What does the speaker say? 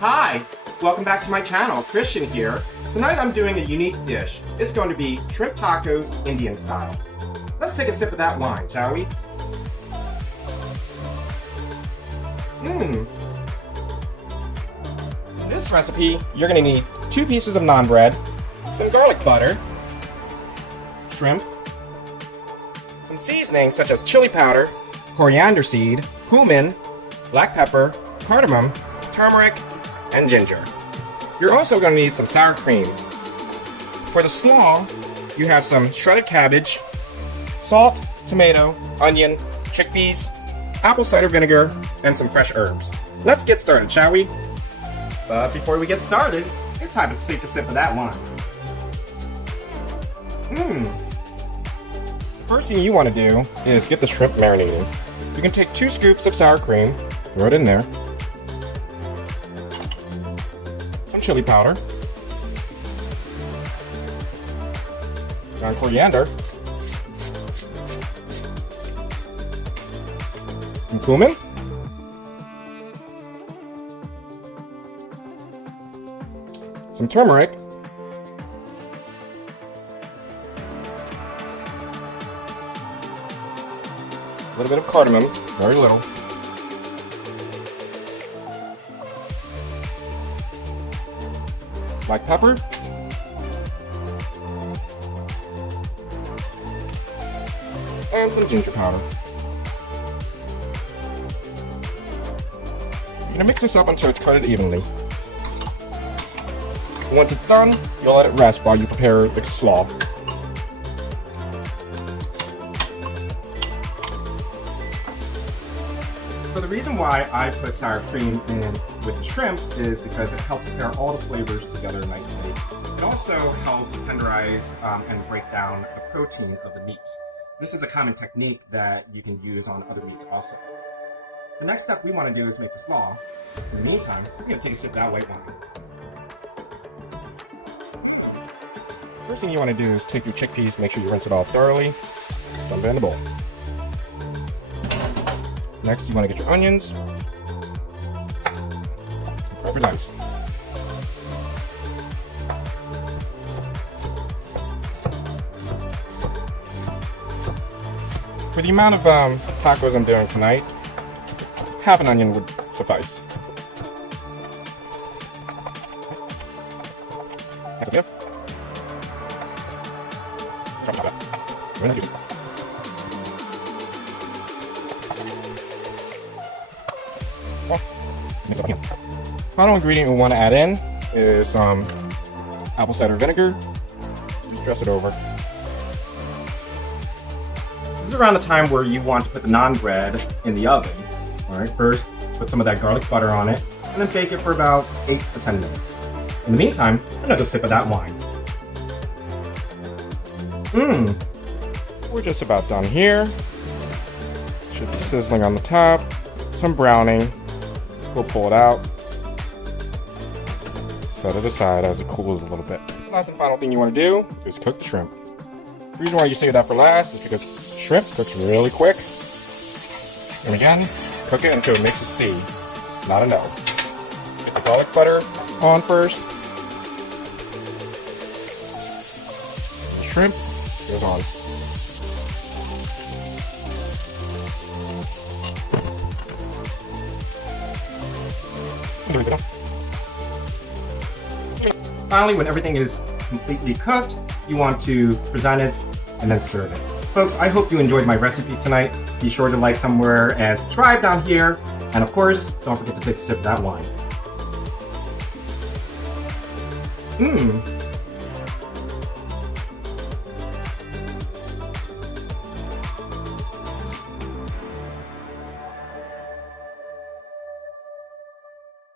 Hi, welcome back to my channel. Christian here. Tonight I'm doing a unique dish. It's going to be shrimp tacos Indian style. Let's take a sip of that wine, shall we? This recipe, you're going to need 2 pieces of naan bread, some garlic butter, shrimp, some seasonings such as chili powder, coriander seed, cumin, black pepper, cardamom, turmeric, and ginger. You're also going to need some sour cream. For the slaw, you have some shredded cabbage, salt, tomato, onion, chickpeas, apple cider vinegar, and some fresh herbs. Let's get started, shall we? But before we get started, it's time to take a sip of that wine. The first thing you want to do is get the shrimp marinating. You can take 2 scoops of sour cream, throw it in there, some chili powder, ground coriander, some cumin, some turmeric, a little bit of cardamom, very little, black pepper, and some ginger powder. You're going to mix this up until it's coated evenly. Once it's done, you'll let it rest while you prepare the slaw. So the reason why I put sour cream in with the shrimp is because it helps pair all the flavors together nicely. It also helps tenderize and break down the protein of the meats. This is a common technique that you can use on other meats also. The next step we want to do is make the slaw. In the meantime, we're going to take a sip of that white wine. First thing you want to do is take your chickpeas, make sure you rinse it off thoroughly, dump it in the bowl. Next, you want to get your onions, prep it nice. For the amount of tacos I'm doing tonight, half an onion would suffice. That's okay. Chop that up. We're gonna juice it. Final ingredient we want to add in is apple cider vinegar. Just dress it over. This is around the time where you want to put the naan bread in the oven. Alright, first put some of that garlic butter on it, and then bake it for about 8 to 10 minutes. In the meantime, another sip of that wine. We're just about done here. Should be sizzling on the top. Some browning. We'll pull it out. Set it aside as it cools a little bit. Last and final thing you want to do is cook the shrimp. The reason why you save that for last is because shrimp cooks really quick. And again, cook it until it makes a C, not a no. Get the garlic butter on first. The shrimp goes on. Finally, when everything is completely cooked, you want to present it and then serve it. Folks, I hope you enjoyed my recipe tonight. Be sure to like somewhere and subscribe down here. And of course, don't forget to take a sip of that wine.